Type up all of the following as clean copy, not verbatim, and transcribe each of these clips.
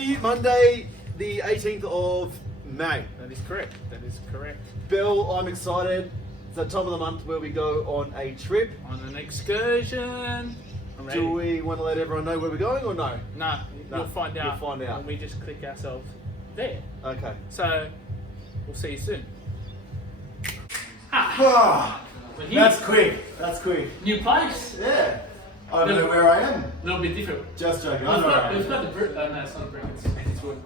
Happy Monday, the 18th of May. That is correct. That is correct. Bill, I'm excited. It's the time of the month where we go on a trip. On an excursion. I'm ready. Do we want to let everyone know where we're going or no? Nah, you'll find out. You'll find out. And we just click ourselves there. Okay. So, we'll see you soon. That's quick. That's quick. New place. Yeah. I don't know where I am. A little bit different. Just joking. We've got the brick. Oh no, it's not a brick. It's wood.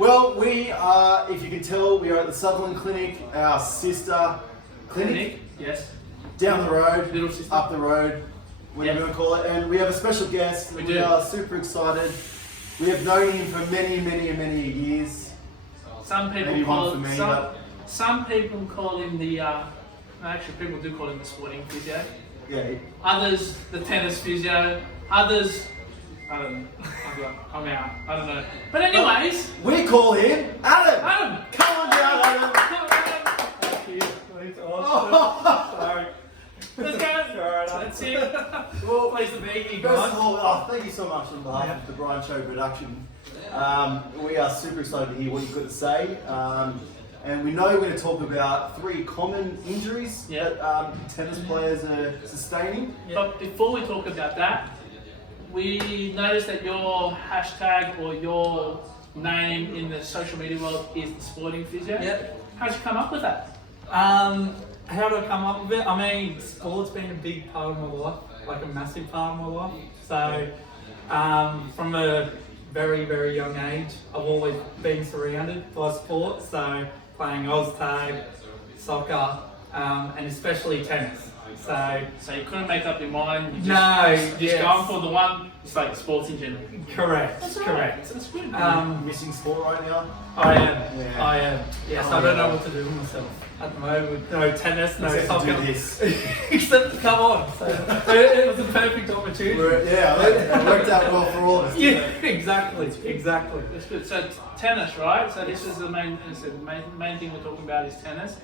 Well, we are, if you can tell, we are at the Sutherland Clinic, our sister clinic. Yes. Down the road, Little sister. up the road, whatever you want to call it. And we have a special guest. We are super excited. We have known him for many, many, many years. Some people Maybe call one for me, some people call him the. Actually, people do call him the sporting physio. Yeah. Others, the tennis physio. Others, I don't know. I'm out. I don't know. But anyways, We call him Adam. Adam. Come on down, Adam. Thank you. Oh. Sorry. Let's go. That's it. Well, Place to be here, first guys. of all, thank you so much on behalf of the Bryan Show production. We are super excited to hear what you've got to say. And we know we're going to talk about 3 common injuries that tennis players are sustaining. But before we talk about that, we noticed that your hashtag or your name in the social media world is the sporting physio. Yep. How'd you come up with that? How did I come up with it? I mean, sport's been a big part of my life, like a massive part of my life. So, from a very, very young age, I've always been surrounded by sport. So, playing Oztag, soccer, and especially tennis. So you couldn't make up your mind. You just going for the one. It's like sports in general. Correct. That's right. Correct. That's good. Missing sport right now? I am. Yeah. I am. Yes, I don't know what to do with myself at the moment. No tennis, no Except soccer. to do this. Except to come on. So, it was a perfect opportunity. It worked out well for all of us. Yeah, exactly. That's good. So tennis, right? So this is the main thing we're talking about is tennis.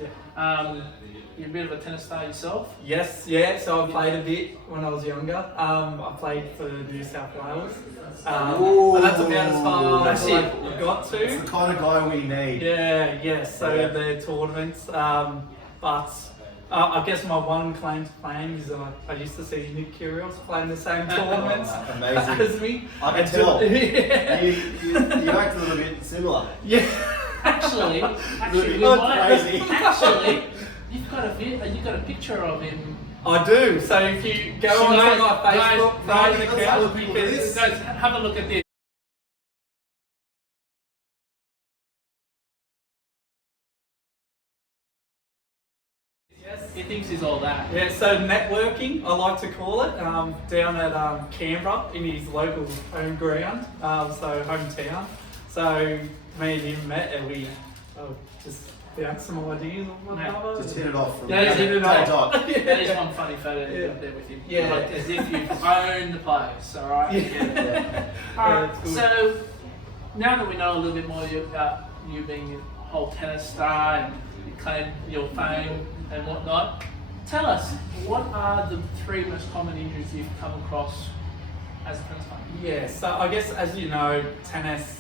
You're a bit of a tennis star yourself. Yes, yeah. So I played a bit when I was younger. I played for New South Wales. But that's about as far as I got to. It's the kind of guy we need. Yeah. So the tournaments. But I guess my one claim to fame is I used to see Nick Kyrgios playing the same tournaments as me. I can tell. Yeah. You act a little bit similar. Yeah. Actually, you've got a picture of him. I do. So if you go on to my Facebook guys, account, you can Guys, have a look at this. He thinks he's all that. Yeah, so networking, I like to call it, down at Canberra in his local home ground, so hometown. So me and him met and we just bounced some ideas on one another. Just hit it off. That That is one funny photo there with him. Yeah. Like, as if you own the place, alright? Yeah. Alright, That's good. so now that we know a little bit more about you being a whole tennis star and you claim your fame and whatnot, tell us, what are the 3 most common injuries you've come across as a tennis player? Yeah, so I guess as you know, tennis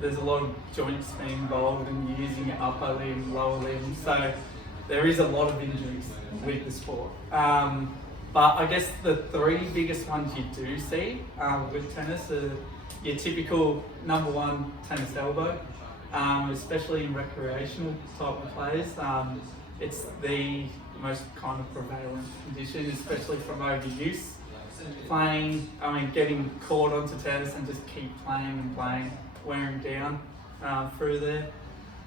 there's a lot of joints being involved in using your upper limb, lower limb, so there is a lot of injuries with the sport. But I guess the 3 biggest ones you do see with tennis are your typical number 1 tennis elbow, especially in recreational type of players. It's the most kind of prevalent condition, especially from overuse. Getting caught onto tennis and just keep playing, wearing down through there.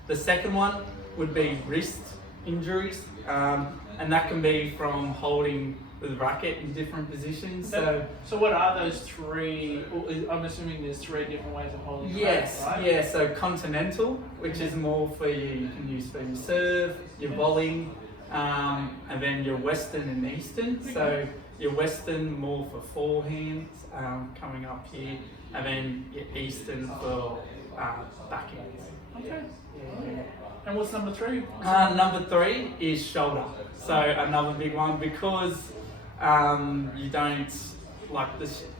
The second one would be wrist injuries, and that can be from holding the racket in different positions. So what are those 3? I'm assuming there's 3 different ways of holding the racket, right? Yeah, so continental, which is more for you can use for your serve, your volleying, and then your western and eastern. So your western more for forehands, coming up here, and then your eastern for backhands. Okay. Yeah. And what's number 3? Number 3 is shoulder. So another big one because you don't like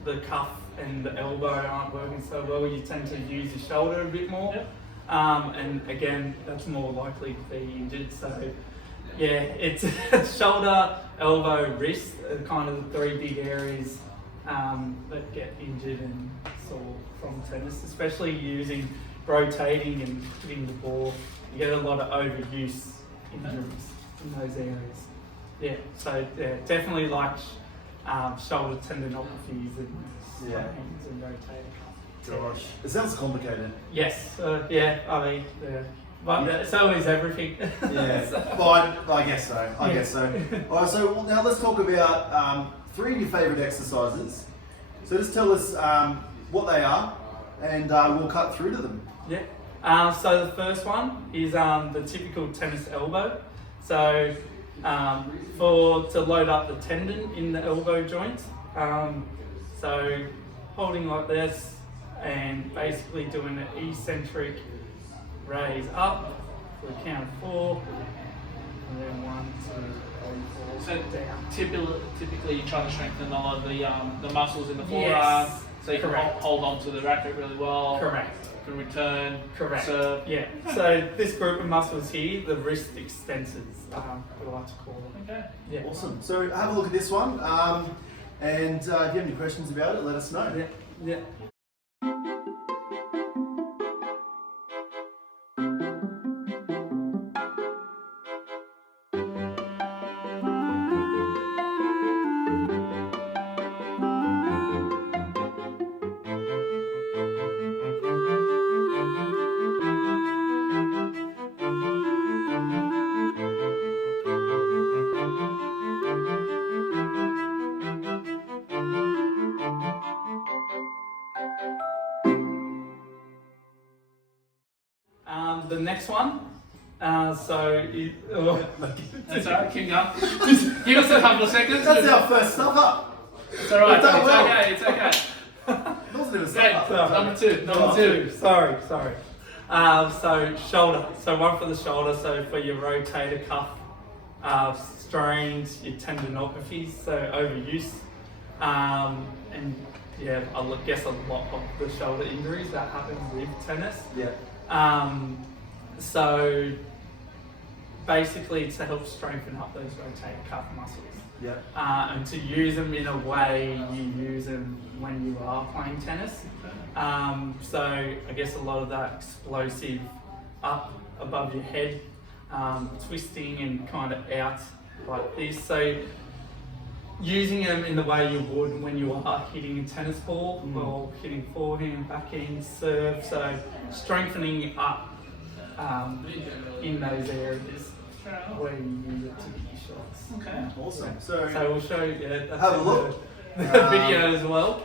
the cuff and the elbow aren't working so well, you tend to use your shoulder a bit more. Yep. And again, that's more likely to be injured. So yeah, it's shoulder, elbow, wrist are kind of the three big areas that get injured and sore from tennis, especially using rotating and hitting the ball. You get a lot of overuse injuries in those areas. Yeah, so yeah, definitely like shoulder tendinopathies and strains and rotating. Gosh, it sounds complicated. Yes, yeah, I mean, but so is everything. Yeah, So- but I guess so. I guess so. All right, so now let's talk about 3 of your favourite exercises. So just tell us what they are, and we'll cut through to them. Yeah. So the first one is the typical tennis elbow. So to load up the tendon in the elbow joint. So holding like this and basically doing an eccentric raise up for a count of 4, and then 1, 2, 3, 4, So down. typically you're trying to strengthen a lot of the muscles in the forearm, Yes, so you can correct. hold on to the racket really well. Correct. You can return. Correct. Serve. Yeah. So this group of muscles here, the wrist extensors, we like to call them. Okay. Yeah. Awesome. So have a look at this one, and if you have any questions about it, let us know. Yeah. Yeah. The next one. That's alright, keep going. Just give us a couple of seconds. That's our first stuff up. It's alright. We've done It's well. okay. It's okay. That wasn't even a Great. stuff up. Number two. Sorry. So shoulder. So one for the shoulder. So for your rotator cuff strains, your tendinopathies, so overuse, and yeah, I guess a lot of the shoulder injuries that happen with tennis. Yeah. So basically to help strengthen up those rotator cuff muscles. Yeah. And to use them in a way you use them when you are playing tennis. So I guess a lot of that explosive up above your head, twisting and kind of out like this. So using them in the way you would when you are hitting a tennis ball or hitting forehand, backhand, serve. So strengthening up in those areas where you use it to get your shots. Okay. Awesome. So we'll show you that's Have a in look. the video as well.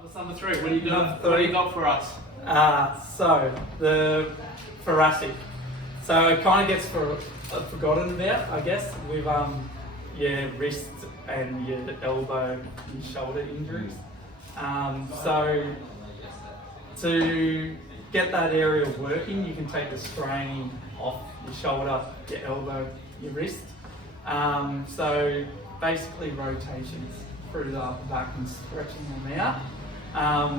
What's number 3? What do you got? Number What do you three. got for us? So the thoracic. So it kind of gets forgotten about, I guess, with your wrist and your elbow and shoulder injuries. So to get that area working, you can take the strain off your shoulder, your elbow, your wrist. So basically rotations through the back and stretching them out.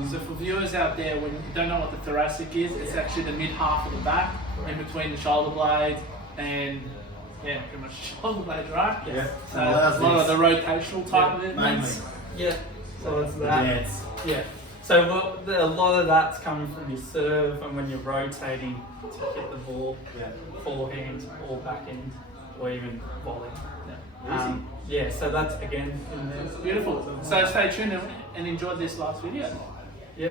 So for viewers out there, when you don't know what the thoracic is, it's actually the mid half of the back, in between the shoulder blades, and yeah, pretty much shoulder blades, right? Yeah. So a lot of the rotational type movements. Yeah. So it's that. Dance. Yeah. So a lot of that's coming from your serve and when you're rotating to hit the ball, Yeah. forehand or backhand, or even volley. Easy. Yeah. So that's again in there. Beautiful. So stay tuned and enjoy this last video. Yeah.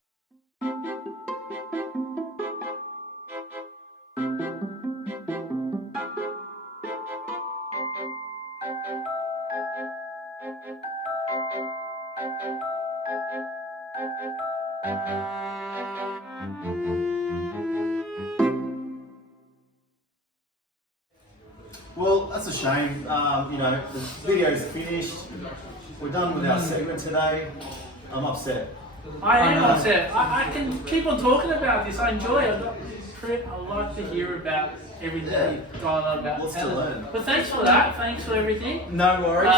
shame. You know, the video's finished. We're done with our segment today. I'm upset. I am upset. I can keep on talking about this. I enjoy it. I like to hear about everything that you've gone on about. Lots to learn. But thanks for that. Thanks for everything. No worries.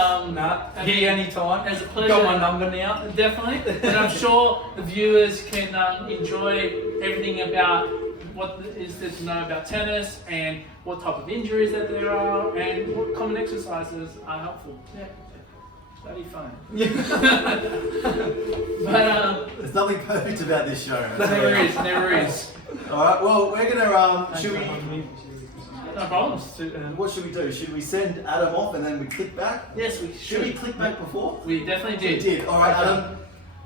Here anytime. It's a pleasure. Got my number now. Definitely. And I'm sure the viewers can enjoy everything about what is there to know about tennis and what type of injuries that there are and what common exercises are helpful. Yeah. Bloody fun. But there's nothing perfect about this show. Never is. All right. Well, we're gonna should we? No problems. What should we do? Should we send Adam off and then we click back? Yes, we Should we click back before? We definitely did. We did. All right, Adam.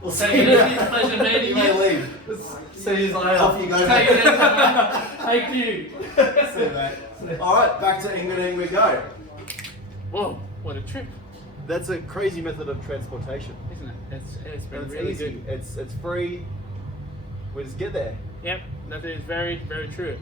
We'll see Take you. it easy. Pleasure meeting You may leave. See you later. Off you go. Take mate. it easy, mate. Thank you. See you, mate. All right, back to England we go. Whoa, what a trip, That's a crazy method of transportation. isn't it? It's been It's really easy. good. It's free. We just get there. Yep, that is very, very true.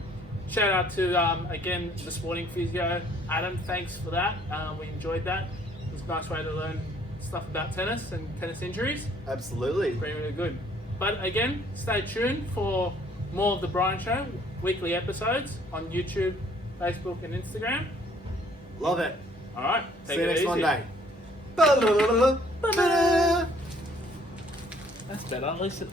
Shout out to, again, the sporting physio, Adam, thanks for that. We enjoyed that. It was a nice way to learn stuff about tennis and tennis injuries. Absolutely. Really, really good. But again, stay tuned for more of the Bryan Show, weekly episodes on YouTube, Facebook and Instagram. Love it. All right, take See you it next easy. Monday. That's better. At least it